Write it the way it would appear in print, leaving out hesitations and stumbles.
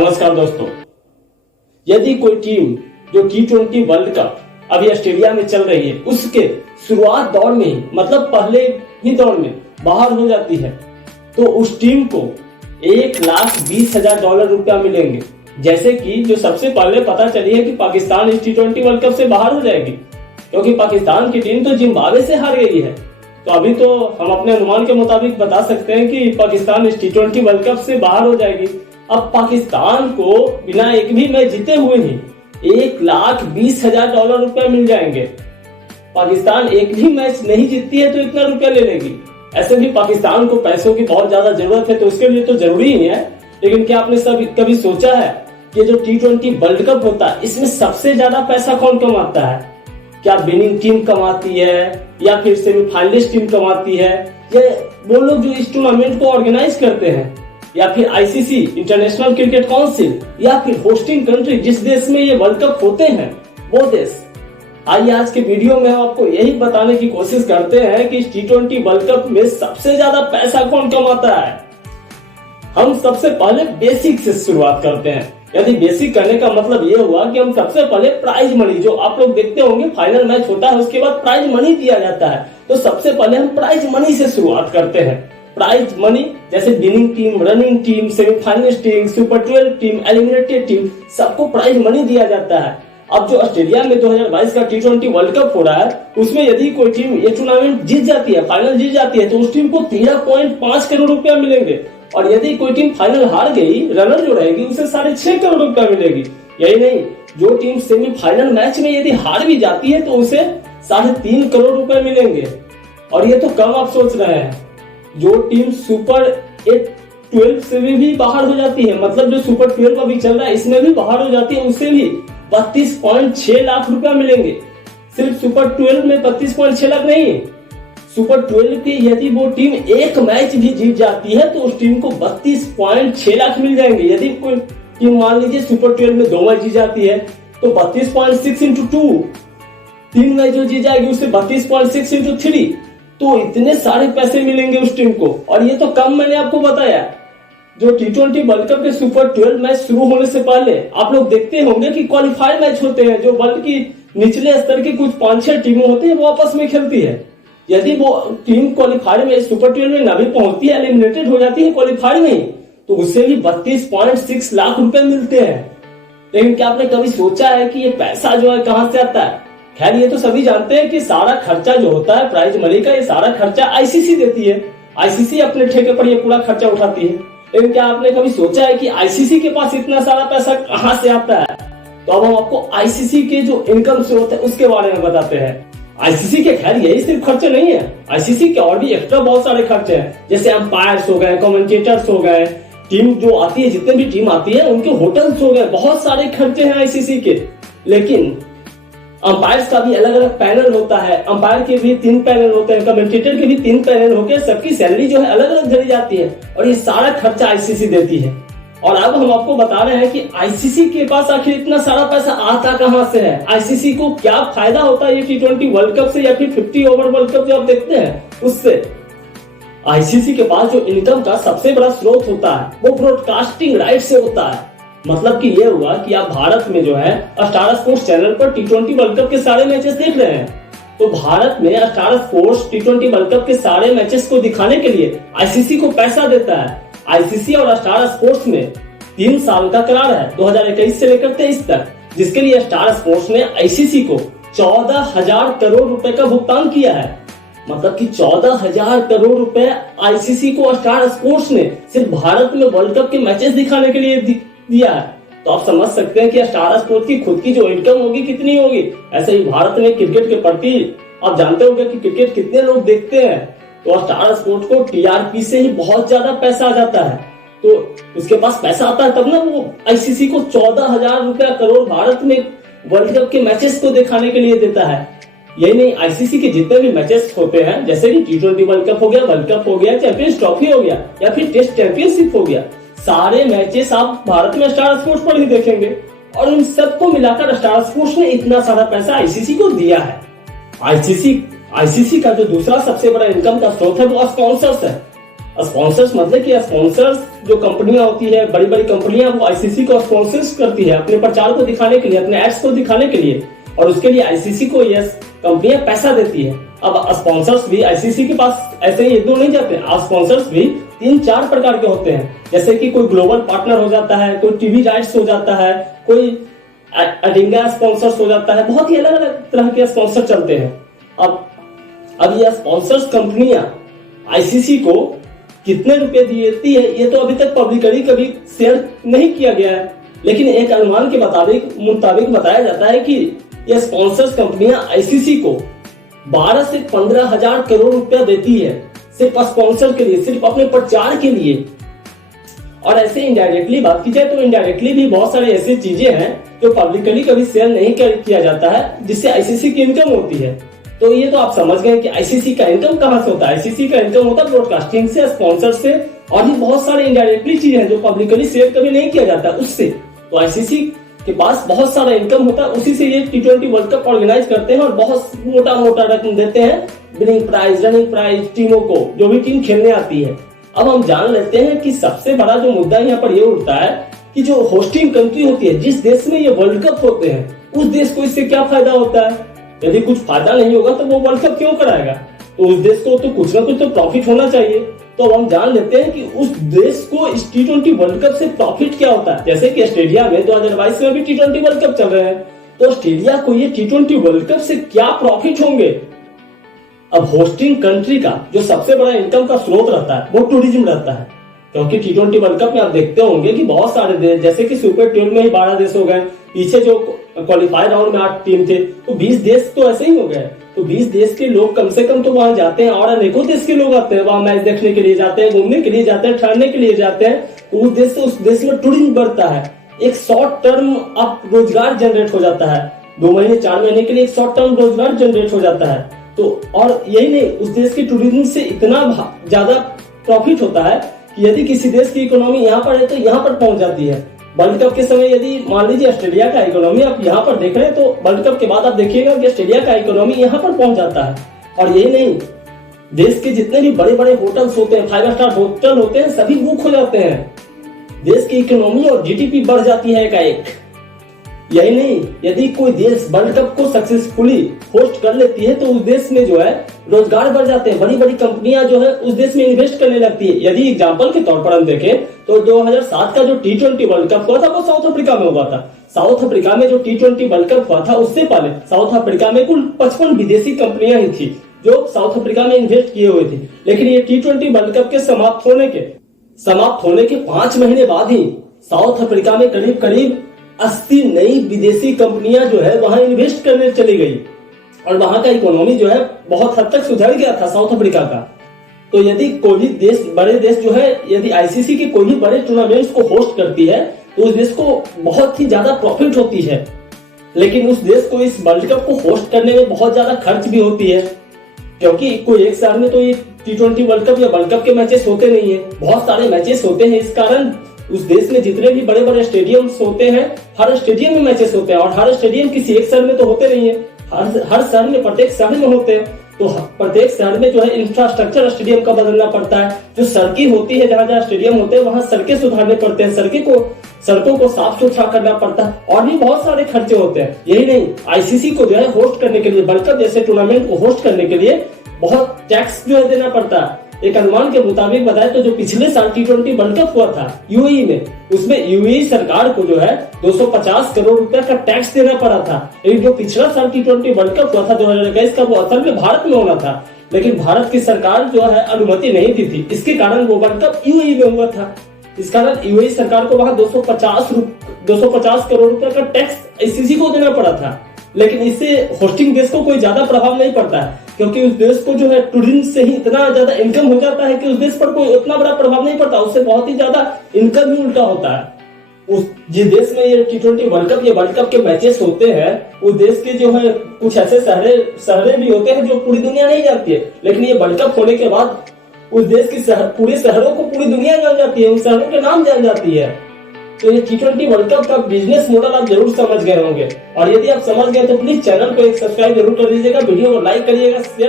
नमस्कार दोस्तों, यदि कोई टीम जो T20 वर्ल्ड कप अभी ऑस्ट्रेलिया में चल रही है उसके शुरुआत दौर में ही मतलब पहले ही दौर में बाहर हो जाती है तो उस टीम को $1,20,000 रुपया मिलेंगे। जैसे कि जो सबसे पहले पता चली है कि पाकिस्तान इस T20 वर्ल्ड कप से बाहर हो जाएगी, क्योंकि पाकिस्तान की टीम तो जिम्बाब्वे से हार गई है। तो अभी तो हम अपने अनुमान के मुताबिक बता सकते हैं कि पाकिस्तान इस T20 वर्ल्ड कप से बाहर हो जाएगी। अब पाकिस्तान को बिना एक भी मैच जीते हुए ही $1,20,000 रुपया मिल जाएंगे। पाकिस्तान एक भी मैच नहीं जीतती है तो इतना रुपया ले लेगी। ऐसे भी पाकिस्तान को पैसों की बहुत ज्यादा जरूरत है तो उसके लिए तो जरूरी ही है। लेकिन क्या आपने सब कभी सोचा है कि जो T20 वर्ल्ड कप होता है इसमें सबसे ज्यादा पैसा कौन कमाता है? क्या विनिंग टीम कमाती है या फिर सेमीफाइनलिस्ट टीम कमाती है, या वो लोग जो इस टूर्नामेंट को ऑर्गेनाइज करते हैं, या फिर आईसीसी इंटरनेशनल क्रिकेट काउंसिल, या फिर होस्टिंग कंट्री जिस देश में ये वर्ल्ड कप होते हैं वो देश? आइए आज के वीडियो में हम आपको यही बताने की कोशिश करते हैं कि T20 वर्ल्ड कप में सबसे ज्यादा पैसा कौन कमाता है। हम सबसे पहले बेसिक से शुरुआत करते हैं। यदि बेसिक करने का मतलब ये हुआ कि हम सबसे पहले प्राइज मनी, जो आप लोग देखते होंगे फाइनल मैच होता है उसके बाद प्राइज मनी दिया जाता है, तो सबसे पहले हम प्राइज मनी से शुरुआत करते हैं। प्राइज मनी जैसे winning team, running team, semifinalist team, super 12 team, eliminated team, सबको प्राइज मनी दिया जाता है। अब जो ऑस्ट्रेलिया में 2022 का T20 वर्ल्ड कप हो रहा है उसमें यदि कोई टीम ये टूर्नामेंट जीत जाती है, फाइनल जीत जाती है, तो उस टीम को 13.5 करोड़ रुपया मिलेंगे। और यदि कोई टीम फाइनल हार गई, रनर जो रहेगी उसे 6.5 करोड़ रुपया मिलेगी। यही नहीं, जो टीम सेमीफाइनल मैच में यदि हार भी जाती है तो उसे 3.5 करोड़ रुपए मिलेंगे। और ये तो कम आप सोच रहे हैं, जो टीम सुपर 12 से भी बाहर हो जाती है, मतलब जो सुपर 12 अभी चल रहा है इसमें भी बाहर हो जाती है, उसे भी 32.6 लाख रुपया मिलेंगे। सिर्फ सुपर 12 में 32.6 लाख नहीं, सुपर 12 की यदि वो टीम एक मैच भी जीत जाती है तो उस टीम को 32.6 लाख मिल जाएंगे। यदि कोई टीम मान लीजिए सुपर 12 में 2 मैच जीत जाती है तो 32.6 इंटू 2, 3 मैच जो जीत जाएगी उसे 32.6 इंटू 3, तो इतने सारे पैसे मिलेंगे उस टीम को। और ये तो कम मैंने आपको बताया। जो T20 वर्ल्ड कप के सुपर 12 मैच शुरू होने से पहले आप लोग देखते होंगे कि क्वालिफायर मैच होते हैं, जो वर्ल्ड की निचले स्तर की कुछ 5-6 टीमें होती है वो आपस में खेलती है। यदि वो टीम क्वालिफायर में सुपर 12 में न भी पहुंचती है, एलिमिनेटेड हो जाती है क्वालिफायर में, तो उससे भी 32.6 लाख रुपए मिलते हैं। लेकिन क्या आपने कभी सोचा है कि ये पैसा जो है कहां से आता है? खैर ये तो सभी जानते हैं कि सारा खर्चा जो होता है प्राइज मनी का, ये सारा खर्चा आईसीसी देती है। आईसीसी अपने ठेके पर ये पूरा खर्चा उठाती है। लेकिन क्या आपने कभी सोचा है कि आईसीसी के पास इतना सारा पैसा कहां से आता है? तो अब हम आपको आईसीसी के जो इनकम स्रोत है उसके बारे में बताते हैं। आईसीसी के खैर यही सिर्फ खर्चे नहीं है, आईसीसी के और भी एक्स्ट्रा बहुत सारे खर्चे हैं, जैसे अंपायर्स हो गए, कमेंटेटर्स हो गए, टीम जो आती है, जितने भी टीम आती है उनके होटल्स हो गए, बहुत सारे खर्चे हैं आईसीसी के। लेकिन अंपायर्स का भी अलग अलग पैनल होता है, अंपायर के भी 3 पैनल होते हैं, कमेंटेटर के भी 3 पैनल होकर सबकी सैलरी जो है अलग अलग धरी जाती है, और ये सारा खर्चा आईसीसी देती है। और अब हम आपको बता रहे हैं कि आईसीसी के पास आखिर इतना सारा पैसा आता कहां से है, आईसीसी को क्या फायदा होता है ये T20 वर्ल्ड कप से या फिर 50 ओवर वर्ल्ड कप जो आप देखते हैं उससे। आईसीसी के पास जो इनकम का सबसे बड़ा स्रोत होता है वो ब्रॉडकास्टिंग राइट से होता है। मतलब कि ये हुआ कि आप भारत में जो है स्टार स्पोर्ट्स चैनल पर T20 वर्ल्ड कप के सारे मैचेस देख रहे हैं, तो भारत में star sports T20 world cup के सारे मैचेस को दिखाने के लिए आईसीसी को पैसा देता है। आईसीसी और स्टार स्पोर्ट्स में 3 साल का करार है, 2021 से लेकर 23 तक, जिसके लिए स्टार स्पोर्ट्स ने आईसीसी को 14,000 करोड़ रुपए का भुगतान किया है। मतलब कि 14,000 करोड़ रुपए आईसीसी को स्टार स्पोर्ट्स ने सिर्फ भारत में वर्ल्ड कप के मैचेस दिखाने के लिए दिया है। तो आप समझ सकते हैं कि स्टार स्पोर्ट्स की खुद की जो इनकम होगी कितनी होगी। ऐसे ही भारत में क्रिकेट के प्रति आप जानते होंगे कि क्रिकेट कितने लोग देखते हैं, तो स्टार स्पोर्ट्स को टीआरपी से ही बहुत ज्यादा पैसा आ जाता है। तो उसके पास पैसा आता है तब ना वो आईसीसी को 14,000 रुपया करोड़ भारत में वर्ल्ड कप के मैचेस को दिखाने के लिए देता है। यही नहीं, आईसीसी के जितने भी मैचेस होते हैं, जैसे कि T20 वर्ल्ड कप हो गया, वर्ल्ड कप हो गया, चैंपियंस ट्रॉफी हो गया, या फिर टेस्ट चैंपियनशिप हो गया, सारे मैचेस आप भारत में स्टार स्पोर्ट्स पर ही देखेंगे। और उन सबको मिलाकर स्टार स्पोर्ट्स ने इतना सारा पैसा आईसीसी को दिया है। आईसीसी का जो दूसरा सबसे बड़ा इनकम का स्रोत है वो स्पॉन्सर्स है। स्पॉन्सर्स मतलब कि स्पॉन्सर्स जो कंपनियां होती है, बड़ी बड़ी कंपनियां, वो आईसीसी को स्पॉन्सर्स करती है अपने प्रचार को दिखाने के लिए, अपने एड्स को दिखाने के लिए, और उसके लिए आईसीसी को ये कंपनियां पैसा देती है। अब स्पॉन्सर्स भी आईसीसी के पास ऐसे ही एक दो नहीं जाते, स्पॉन्सर्स भी 3-4 प्रकार के होते हैं। जैसे कि कोई ग्लोबल पार्टनर हो जाता है, कोई टीवी राइट्स हो जाता है, कोई अडिंगा स्पॉन्सर्स हो जाता है, बहुत ही अलग अलग तरह के स्पॉन्सर चलते हैं। अब ये स्पॉन्सर्स कंपनियां आईसीसी को कितने रुपए देती है ये तो अभी तक पब्लिकली कभी शेयर नहीं किया गया है, लेकिन एक अनुमान के मुताबिक बताया जाता है कि ये स्पॉन्सर्स कंपनियां आईसीसी को 12 से 15 हजार करोड़ रुपया देती है सिर्फ स्पॉन्सर के लिए, सिर्फ अपने प्रचार के लिए। और ऐसे इनडायरेक्टली बात की जाए तो इनडायरेक्टली भी बहुत सारे ऐसी चीजें हैं जो पब्लिकली कभी शेयर नहीं किया जाता है, जिससे आईसीसी की इनकम होती है। तो ये तो आप समझ गए कि आईसीसी का इनकम कहां से होता है। आईसीसी का इनकम होता है ब्रॉडकास्टिंग से, स्पॉन्सर से, और भी बहुत सारे इनडायरेक्टली चीजें हैं जो पब्लिकली शेयर कभी नहीं किया जाता उससे। तो आईसीसी के पास बहुत सारा इनकम होता है, उसी से ये T20 वर्ल्ड कप ऑर्गेनाइज करते हैं और बहुत मोटा मोटा रकम देते हैं विनिंग प्राइज, रनिंग प्राइज टीमों को, जो भी टीम खेलने आती है। अब हम जान लेते हैं कि सबसे बड़ा जो मुद्दा यहाँ पर ये उठता है कि जो होस्टिंग कंट्री होती है, जिस देश में ये वर्ल्ड कप होते हैं, उस देश को इससे क्या फायदा होता है। यदि कुछ फायदा नहीं होगा तो वो वर्ल्ड कप क्यों कराएगा। तो उस देश को तो कुछ ना कुछ तो प्रॉफिट होना चाहिए। तो हम जान लेते हैं कि उस देश को इस T20 वर्ल्ड कप से प्रॉफिट क्या होता है। जैसे कि ऑस्ट्रेलिया में 2022 में भी T20 वर्ल्ड कप चल रहे हैं, तो ऑस्ट्रेलिया को ये T20 वर्ल्ड कप से क्या प्रॉफिट होंगे। अब होस्टिंग कंट्री का जो सबसे बड़ा इनकम का स्रोत रहता है वो टूरिज्म रहता है, क्योंकि T20 वर्ल्ड कप में आप देखते होंगे कि बहुत सारे देश, जैसे कि सुपर 12 में ही 12 देश हो गए, पीछे जो क्वालिफाई राउंड में 8 टीम थे, तो 20 देश तो ऐसे ही हो गए। तो 20 देश के लोग कम से कम तो वहां जाते हैं, और अनेकों देश के लोग आते हैं वहां, मैच देखने के लिए जाते हैं, घूमने के लिए जाते हैं, ठहरने के लिए जाते हैं। तो उस देश से उस देश में टूरिज्म बढ़ता है, एक शॉर्ट टर्म आप रोजगार जनरेट हो जाता है, 2 महीने 4 महीने के लिए एक शॉर्ट टर्म रोजगार जनरेट हो जाता है। तो और यही नहीं, उस देश की टूरिज्म से इतना ज्यादा प्रॉफिट होता है कि यदि किसी देश की इकोनॉमी यहाँ पर है तो यहाँ पर पहुंच जाती है। वर्ल्ड कप के समय यदि मान लीजिए ऑस्ट्रेलिया का इकोनॉमी आप यहाँ पर देख रहे हैं, तो वर्ल्ड कप के बाद आप देखिएगा कि ऑस्ट्रेलिया का इकोनॉमी यहाँ पर पहुंच जाता है। और यही नहीं, देश के जितने भी बड़े बड़े होटल्स होते हैं, 5 स्टार होटल होते हैं, सभी बुक हो जाते हैं। देश की इकोनॉमी और जीडीपी बढ़ जाती है एकाएक। यही नहीं, यदि कोई देश वर्ल्ड कप को सक्सेसफुली होस्ट कर लेती है तो उस देश में जो है रोजगार बढ़ जाते हैं, बड़ी बड़ी कंपनियां जो है उस देश में इन्वेस्ट करने लगती है। यदि एग्जांपल के तौर पर हम देखें तो 2007 का जो T20 वर्ल्ड कप हुआ था वो साउथ अफ्रीका में हुआ था। साउथ अफ्रीका में जो T20 वर्ल्ड कप हुआ था उससे पहले साउथ अफ्रीका में कुल 55 विदेशी कंपनियां ही थी जो साउथ अफ्रीका में इन्वेस्ट किए हुए थे। लेकिन ये T20 वर्ल्ड कप के समाप्त होने के 5 महीने बाद ही साउथ अफ्रीका में करीब करीब 80 नई विदेशी कंपनियां जो है वहां इन्वेस्ट करने चली गई, और वहां का इकोनॉमी जो है बहुत हद तक सुधर गया था साउथ अफ्रीका का। तो यदि कोई भी देश, बड़े देश जो है, यदि आईसीसी के कोई भी बड़े टूर्नामेंट्स को होस्ट करती है तो उस देश को बहुत ही ज्यादा प्रॉफिट होती है। लेकिन उस देश को इस वर्ल्ड कप को होस्ट करने में बहुत ज्यादा खर्च भी होती है, क्योंकि कोई एक साल में तो ये T20 वर्ल्ड कप या वर्ल्ड कप के मैचेस होते नहीं है, बहुत सारे मैचेस होते हैं। इस कारण उस देश में जितने भी बड़े बड़े स्टेडियम्स होते हैं, हर स्टेडियम में मैचेस होते हैं, और हर स्टेडियम किसी एक शहर में तो होते नहीं है, हर शहर में, प्रत्येक शहर में होते हैं। तो प्रत्येक शहर में जो है इंफ्रास्ट्रक्चर स्टेडियम का बदलना पड़ता है। जो सड़कें होती है, जहाँ जहाँ स्टेडियम होते हैं वहां सड़कें सुधारने पड़ते हैं, सड़कों को साफ सुथरा करना पड़ता है, और भी बहुत सारे खर्चे होते हैं। यही नहीं, आईसीसी को जो है होस्ट करने के लिए, वर्ल्ड कप जैसे टूर्नामेंट को होस्ट करने के लिए बहुत टैक्स जो है देना पड़ता है। एक अनुमान के मुताबिक बताए तो जो पिछले साल T20 वर्ल्ड कप हुआ था यूएई में, उसमें यूएई सरकार को जो है 250 करोड़ रुपए का टैक्स देना पड़ा था। लेकिन जो पिछला साल T20 वर्ल्ड कप हुआ था 2021 का, वो असल में भारत में होना था, लेकिन भारत की सरकार जो है अनुमति नहीं दी थी। इसके कारण वो वर्ल्ड कप यूएई में हुआ था। इस कारण यूएई सरकार को वहां 250 करोड़ रुपए का टैक्स आईसीसी को देना पड़ा था। लेकिन इससे होस्टिंग देश को कोई ज्यादा प्रभाव नहीं पड़ता है, क्योंकि उस देश को जो है टूरिज्म से ही इतना ज्यादा इनकम हो जाता है कि उस देश पर कोई उतना बड़ा प्रभाव नहीं पड़ता, उससे बहुत ही ज्यादा इनकम ही उल्टा होता है। उस जिस देश में ये T20 वर्ल्ड कप, ये वर्ल्ड कप के मैचेस होते हैं, उस देश के जो है कुछ ऐसे शहरे भी होते हैं जो पूरी दुनिया नहीं जानती है, लेकिन ये वर्ल्ड कप होने के बाद उस देश की पूरे शहरों को पूरी दुनिया जान जाती है, उन शहरों के नाम जान जाती है। तो ये T20 वर्ल्ड कप का बिजनेस मॉडल आप जरूर समझ गए होंगे, और यदि आप समझ गए तो प्लीज चैनल को एक सब्सक्राइब जरूर कर लीजिएगा, वीडियो को लाइक करिएगा, शेयर